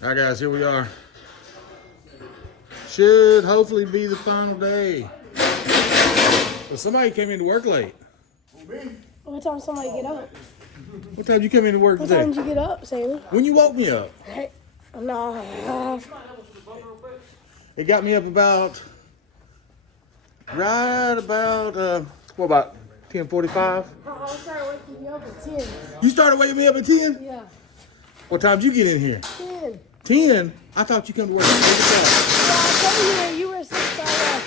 All right, guys, here we are. Should hopefully be the final day. But somebody came into work late. What time somebody get up? What time did you come into work today? What time did you get up, Sammy? When you woke me up. Hey, no. It got me up about, what about 10:45? I started waking you up at 10. You started waking me up at 10? Yeah. What time did you get in here? 10. 10? I thought you come to work at 8 o'clock. Yeah, I told you you were 6 hours.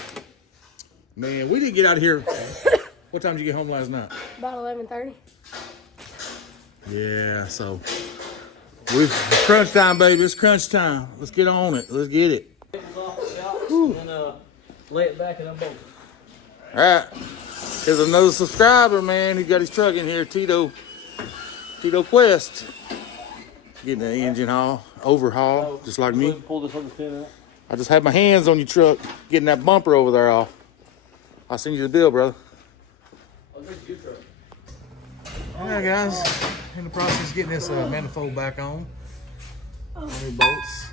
Man, we didn't get out of here. What time did you get home last night? About 11:30. Yeah, so it's crunch time, baby. It's crunch time. Let's get on it. Let's get it. And lay it back and unbolt it. All right. Here's another subscriber, man. He got his truck in here, Tito Quest. Getting the engine overhaul, just like me. Pull this other pin out. I just had my hands on your truck, getting that bumper over there off. I'll send you the bill, brother. I'll take your truck. All right, guys. In the process of getting this manifold back on. New bolts.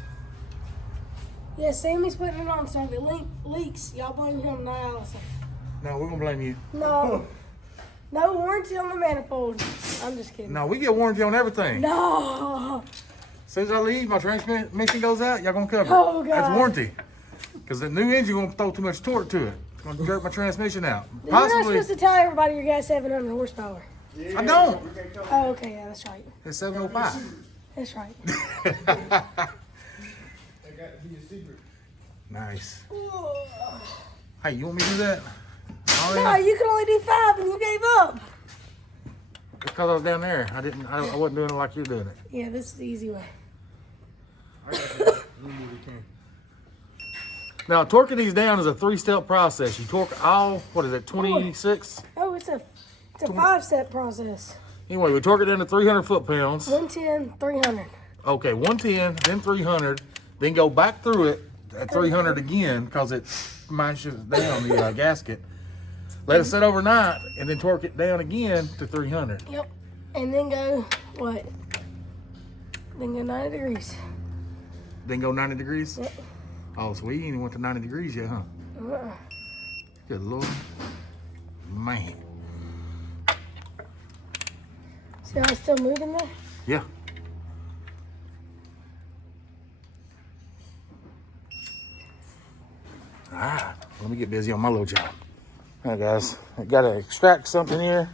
Yeah, Sammy's putting it on so if it leaks, y'all blame him, not Allison. No, we're going to blame you. No. No warranty on the manifold. I'm just kidding. No, we get warranty on everything. No. As soon as I leave, my transmission goes out, y'all going to cover it. Oh, God. That's warranty. Because the new engine going to throw too much torque to it. It's going to jerk my transmission out. You're not supposed to tell everybody your gas 700 horsepower. I don't. Oh, okay, yeah, that's right. It's 705. That's right. Nice. Hey, you want me to do that? No, you can only do 5 and you gave up. Because I was down there. I wasn't doing it like you're doing it. Yeah, this is the easy way. Now, torquing these down is a 3-step process. You torque all, 26? Oh, it's a 5-step process. Anyway, we torque it down to 300 foot-pounds. 110, 300. Okay, 110, then 300, then go back through it at 300 again because it smashes down the gasket. Let it sit overnight and then torque it down again to 300. Yep. And then go, what? Then go 90 degrees. Then go 90 degrees? Yep. Oh, so we ain't even went to 90 degrees yet, huh? Good Lord. Man. See how it's still moving there? Yeah. All right, let me get busy on my little job. All right, guys, I gotta extract something here.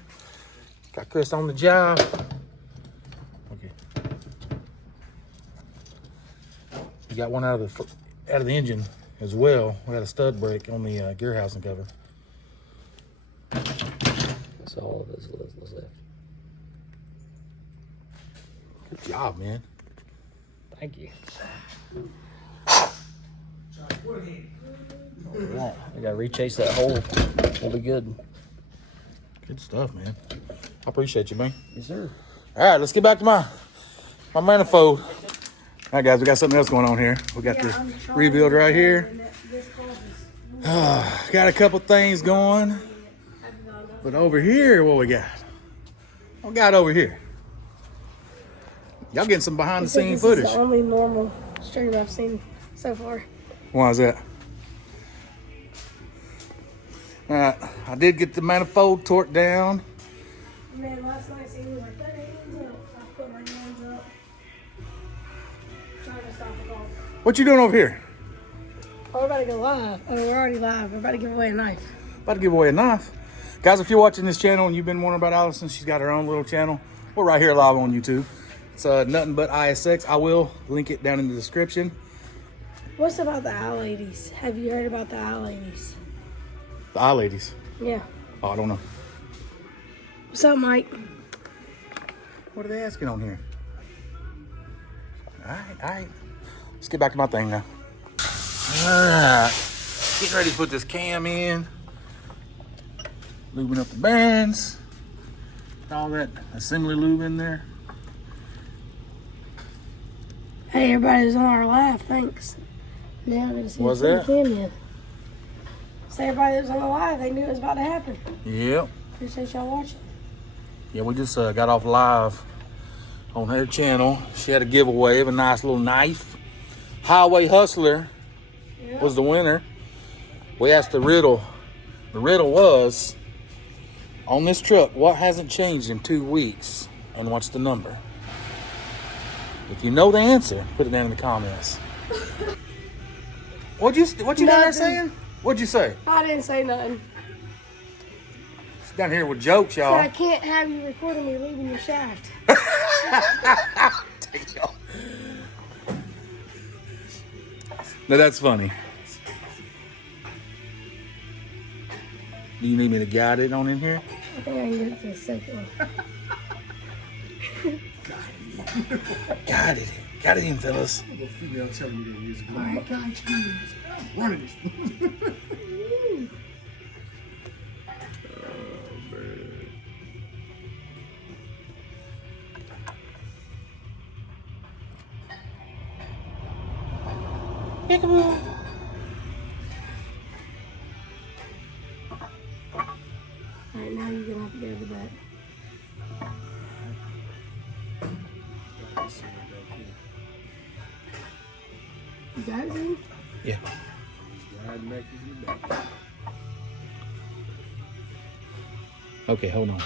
Got Chris on the job. Okay. We got one out of the engine as well. We got a stud brake on the gear housing cover. That's all of this left. Good job, man. Thank you. All right, I gotta rechase that hole. We'll be good. Good stuff, man. I appreciate you, man. Yes, sir. All right, let's get back to my manifold. All right, guys, we got something else going on here. We got the rebuild right here. Got a couple things going. But over here, what we got? What we got over here? Y'all getting some behind the scenes footage. This is the only normal stream I've seen so far. Why is that? All right, I did get the manifold torqued down. Man, last night Sammy was like, "Put your hands up." I put my hands up. Trying to stop it off. What you doing over here? Oh, we're about to go live. Oh, we're already live. We're about to give away a knife. About to give away a knife. Guys, if you're watching this channel and you've been wondering about Allison, she's got her own little channel. We're right here live on YouTube. It's nothing but ISX. I will link it down in the description. What's about the owl ladies? Have you heard about the owl ladies? The eye ladies. Yeah. Oh, I don't know. What's up, Mike? What are they asking on here? All right. Let's get back to my thing now. All right. Getting ready to put this cam in. Lubing up the bearings. All that assembly lube in there. Hey, everybody was on our live. Thanks. Now I'm going to see Was the that? cam in. So everybody that was on the live, they knew it was about to happen. Yep. Appreciate y'all watching. Yeah, we just got off live on her channel. She had a giveaway of a nice little knife. Highway Hustler was the winner. We asked the riddle. The riddle was, on this truck, what hasn't changed in 2 weeks? And what's the number? If you know the answer, put it down in the comments. What you down there saying? What'd you say? I didn't say nothing. She's down here with jokes, y'all. So I can't have you recording me leaving your shaft. No, that's funny. Do you need me to guide it on in here? I think I can get it to the second one. Got it. Got it in, fellas. A female telling me that music. Oh Alright. my God, Jesus. I'm running this. Peekaboo. Alright, now you're gonna have to go to the back. You got it, Zane? Yeah. Okay, hold on.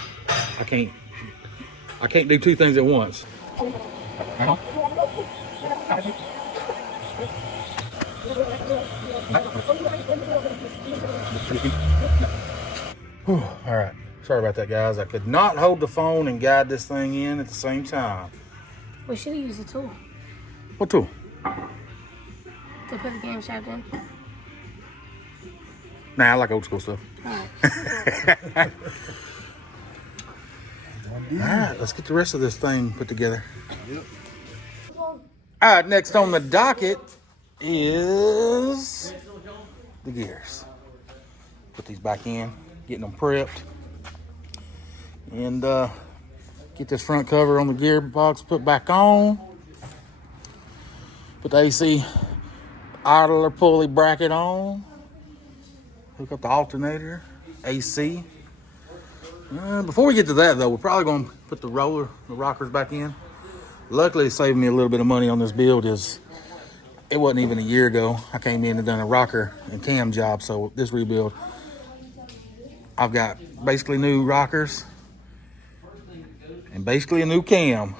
I can't do two things at once. Whew, all right. Sorry about that, guys. I could not hold the phone and guide this thing in at the same time. We should have used a tool What tool? to put the camshaft in. Nah, I like old school stuff. Alright. All right, let's get the rest of this thing put together. All right, next on the docket is the gears. Put these back in, getting them prepped, and get this front cover on the gearbox put back on. Put the AC idler pulley bracket on. Hook up the alternator, AC. Before we get to that, though, we're probably going to put the rockers back in. Luckily, it saved me a little bit of money on this build. It wasn't even a year ago. I came in and done a rocker and cam job, so this rebuild, I've got basically new rockers and basically a new cam.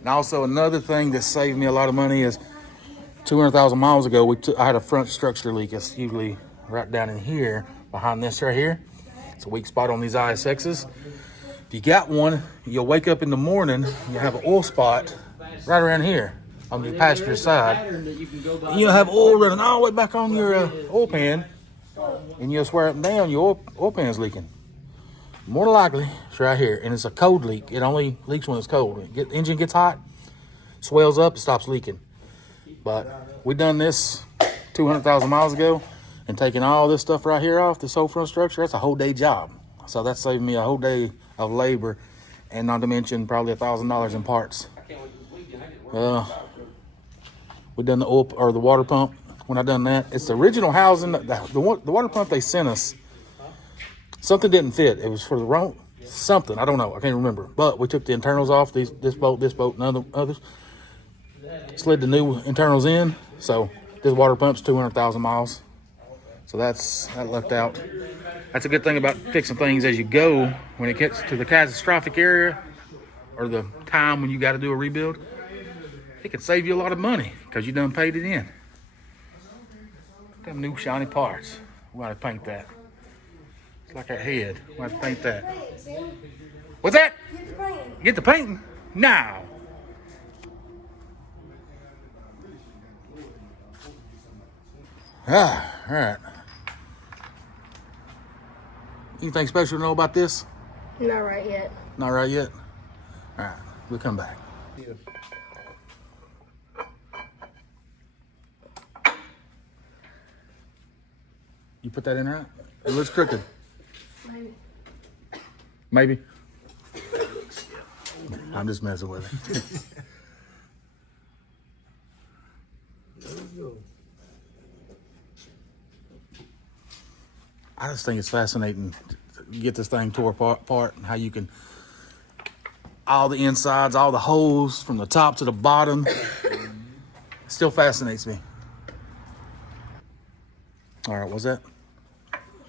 And also another thing that saved me a lot of money is 200,000 miles ago, I had a front structure leak. It's usually right down in here, behind this right here. It's a weak spot on these ISXs. If you got one, you'll wake up in the morning, you have an oil spot right around here on the passenger side. And you'll have oil running all the way back on your oil pan, and you'll swear up and down your oil pan's leaking. More than likely, it's right here, and it's a cold leak. It only leaks when it's cold. The engine gets hot, swells up, it stops leaking. But we done this 200,000 miles ago, and taking all this stuff right here off, this whole front structure, that's a whole day job. So that saved me a whole day of labor, and not to mention probably $1,000 in parts. We done the oil or the water pump. When I done that, it's the original housing. The water pump they sent us, something didn't fit. It was for the wrong something. I don't know. I can't remember. But we took the internals off. This bolt, and others. Slid the new internals in. So this water pump's 200,000 miles. So that left out. That's a good thing about fixing things as you go. When it gets to the catastrophic area or the time when you got to do a rebuild, it can save you a lot of money because you done paid it in. Them new shiny parts. We got to paint that. It's like a head. We got to paint that. What's that? Get the painting now. All right. Anything special to know about this? Not right yet. Not right yet? All right, we'll come back. Yeah. You put that in right? It looks crooked. Maybe. Maybe. I'm just messing with it. There we go. I just think it's fascinating to get this thing tore apart and how you can all the insides, all the holes from the top to the bottom. Still fascinates me. All right, what's that?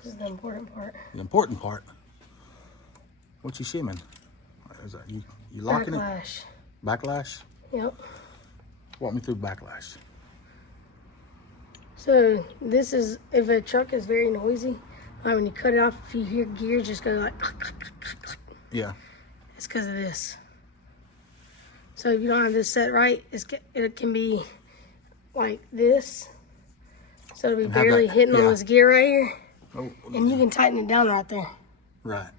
This is the important part. The important part. What you shimming? Is that you locking Backlash. it? Backlash? Yep. Walk me through backlash. So this is, if a truck is very noisy, when you cut it off, if you hear gears just go like, Yeah. it's because of this. So if you don't have this set right, it can be like this. So it'll be And have barely that- hitting on yeah. this gear right here. Oh, And you can tighten it down right there. right.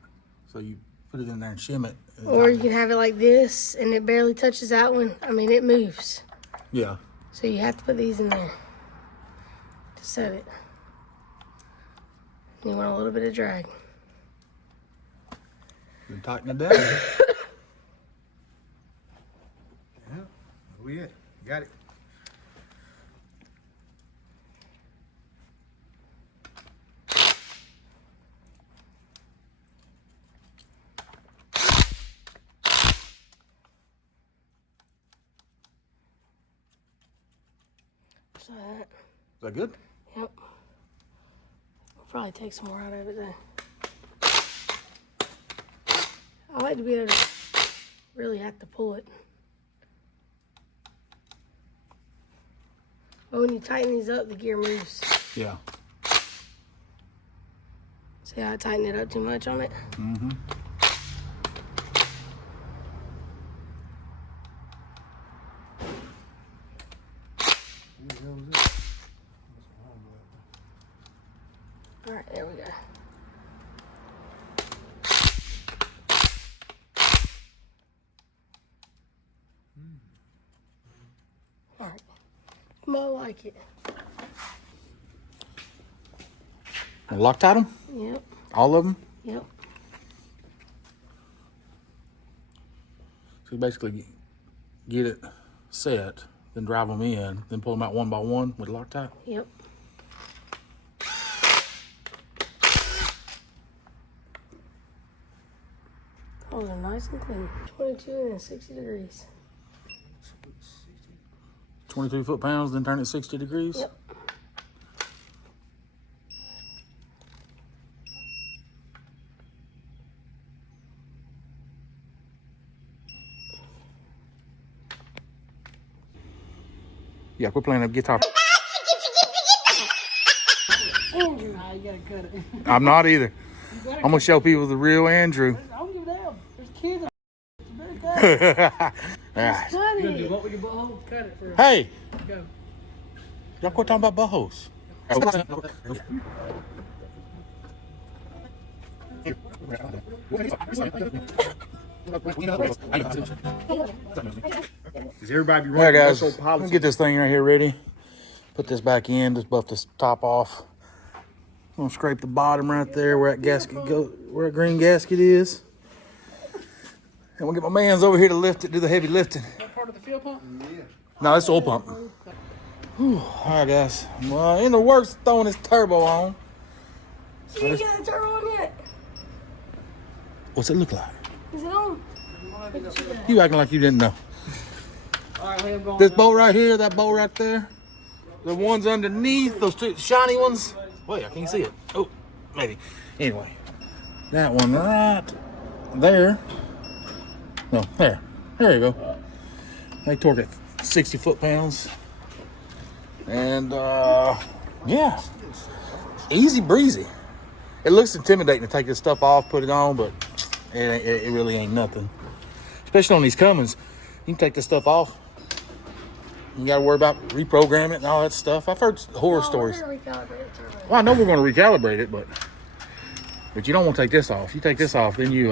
So you put it in there and shim it. Or you can have it like this and it barely touches that one. I mean, it moves. Yeah. So you have to put these in there to set it. You want a little bit of drag. You tighten it down. Yeah. Oh yeah. Got it. So that, Is that good? yep. We'll probably take some more out of it then. I like to be able to really have to pull it. But when you tighten these up, the gear moves. Yeah. See how I tighten it up too much on it? Mm-hmm. What the hell was that? All right, there we go. All right, more like it. And Loctite them? Yep, All of them? yep. So you basically get it set, then drive them in, then pull them out one by one with Loctite? Yep. Oh, they're nice and clean. 22 and 60 degrees. 22 foot-pounds, then turn it 60 degrees? Yep. Yeah, quit playing that guitar. Andrew, now you gotta cut it. I'm not either. I'm gonna show people the real Andrew. I don't give a damn. There's kids on Alright. cut Dude, it. what with your butthole? Cut it for Hey, go. y'all quit talking about buttholes. Does everybody be All right, running guys, this let policy? me get this thing right here ready. Put this back in, just buff this top off. I'm gonna scrape the bottom right there where that gasket goes, where that green gasket is. And we'll get my mans over here to lift it, do the heavy lifting. That part of the fuel pump? Yeah. No, it's the oil pump. Whew. All right, guys. Well, in the works, throwing this turbo on. So you got the turbo on yet? What's it look like? Is it on? You acting like you didn't know. Alright, I'm going This now. bolt right here, that bolt right there, the ones underneath, those two shiny ones. Wait, I can't see it. Oh, maybe. Anyway, that one right there. No, there. There you go. They torque it 60 foot-pounds. And, yeah. Easy breezy. It looks intimidating to take this stuff off, put it on, but it really ain't nothing. Especially on these Cummins. You can take this stuff off. You gotta worry about reprogramming it and all that stuff. I've heard horror stories. We're gonna recalibrate the turbo. Well, I know we're gonna recalibrate it, but you don't want to take this off. You take this off, then you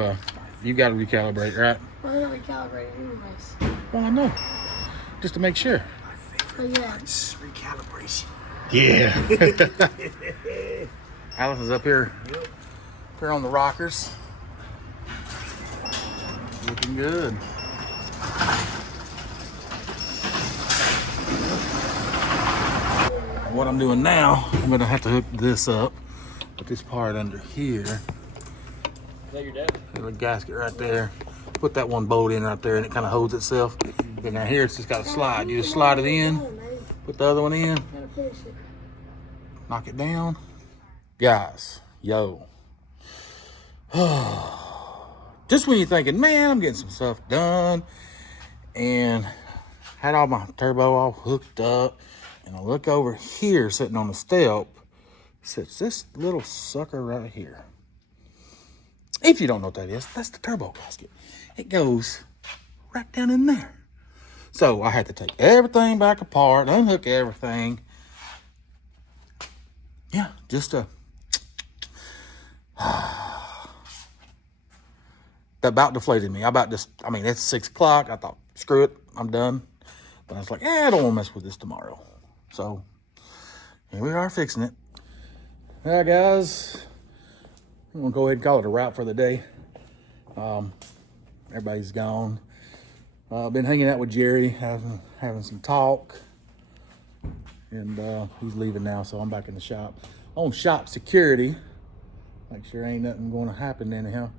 gotta recalibrate, right? We're gonna recalibrate it anyways. Well, I know. Just to make sure. So yeah, It's recalibration. Yeah. Allison's up here. Up here on the rockers. Looking good. What I'm doing now, I'm gonna have to hook this up with this part under here. Is that your dad? There's a gasket right there. put that one bolt in right there and it kind of holds itself. Then now here it's just got a slide. You just slide it in, put the other one in, knock it down. Guys, yo. Just when you're thinking, man, I'm getting some stuff done, and had all my turbo all hooked up, and I look over here sitting on the step, sits this little sucker right here. If you don't know what that is, that's the turbo gasket. It goes right down in there. So I had to take everything back apart, unhook everything. Yeah, just that about deflated me. I mean, it's 6 o'clock. I thought, screw it, I'm done. But I was like, I don't want to mess with this tomorrow. So here we are fixing it. All right, guys. I'm gonna go ahead and call it a wrap for the day. Everybody's gone. I've been hanging out with Jerry, having some talk, and he's leaving now, so I'm back in the shop. On shop security, make sure ain't nothing going to happen anyhow.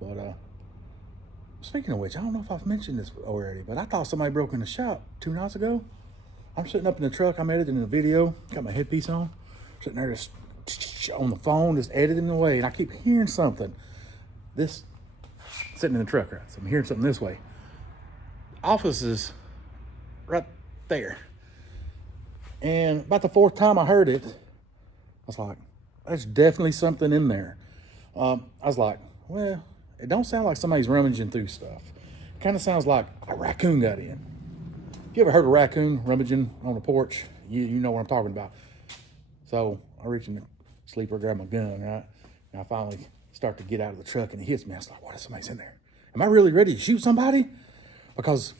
But speaking of which, I don't know if I've mentioned this already, but I thought somebody broke in the shop 2 nights ago. I'm sitting up in the truck, I'm editing the video, got my headpiece on, sitting there just on the phone, just editing away, and I keep hearing something. This, sitting in the truck, right? So I'm hearing something this way. Office is right there. And about the 4th time I heard it, I was like, there's definitely something in there. I was like, well, it don't sound like somebody's rummaging through stuff. It kind of sounds like a raccoon got in. You ever heard a raccoon rummaging on the porch? You know what I'm talking about. So I reach in the sleeper, grab my gun, right? And I finally start to get out of the truck and it hits me. I was like, what if somebody's in there? Am I really ready to shoot somebody? Because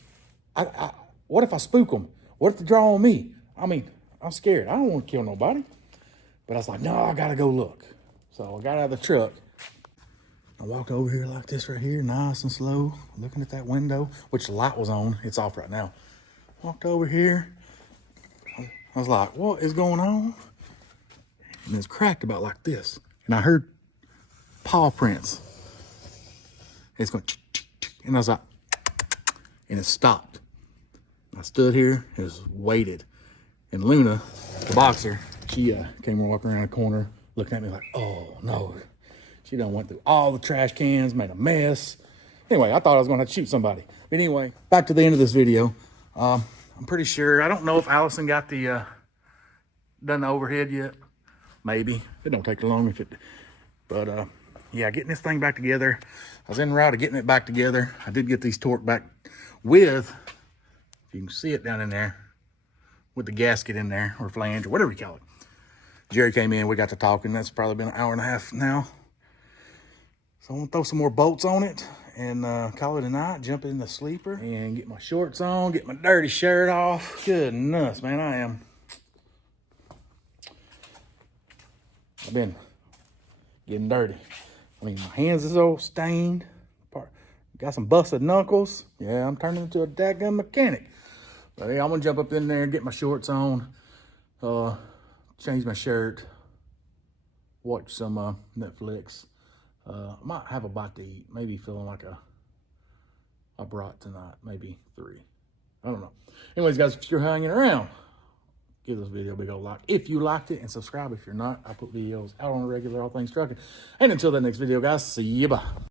what if I spook them? What if they draw on me? I mean, I'm scared. I don't want to kill nobody. But I was like, no, I got to go look. So I got out of the truck. I walked over here like this right here, nice and slow, looking at that window, which the light was on. It's off right now. Walked over here. I was like, what is going on? And it's cracked about like this. And I heard paw prints. It's going, and I was like, and it stopped. I stood here, it was waited. And Luna, the boxer, she came walking around the corner, looking at me like, oh no. She done went through all the trash cans, made a mess. Anyway, I thought I was gonna have to shoot somebody. But anyway, back to the end of this video. I'm pretty sure, I don't know if Allison got the, done the overhead yet. Maybe, it don't take long if it, but yeah, getting this thing back together. I was en route of getting it back together. I did get these torqued back with, if you can see it down in there, with the gasket in there, or flange, or whatever you call it. Jerry came in, we got to talking. That's probably been an hour and a half now. So I'm gonna throw some more bolts on it and call it a night, jump in the sleeper and get my shorts on, get my dirty shirt off. Goodness, man, I've been getting dirty. I mean, my hands is all stained. Got some busted knuckles. Yeah, I'm turning into a dadgum mechanic. But yeah, I'm gonna jump up in there, get my shorts on, change my shirt, watch some Netflix. I might have a bite to eat. Maybe feeling like a brat tonight. Maybe 3. I don't know. Anyways, guys, if you're hanging around, give this video a big old like if you liked it, and subscribe if you're not. I put videos out on a regular, all things trucking. And until the next video, guys, see you, bye.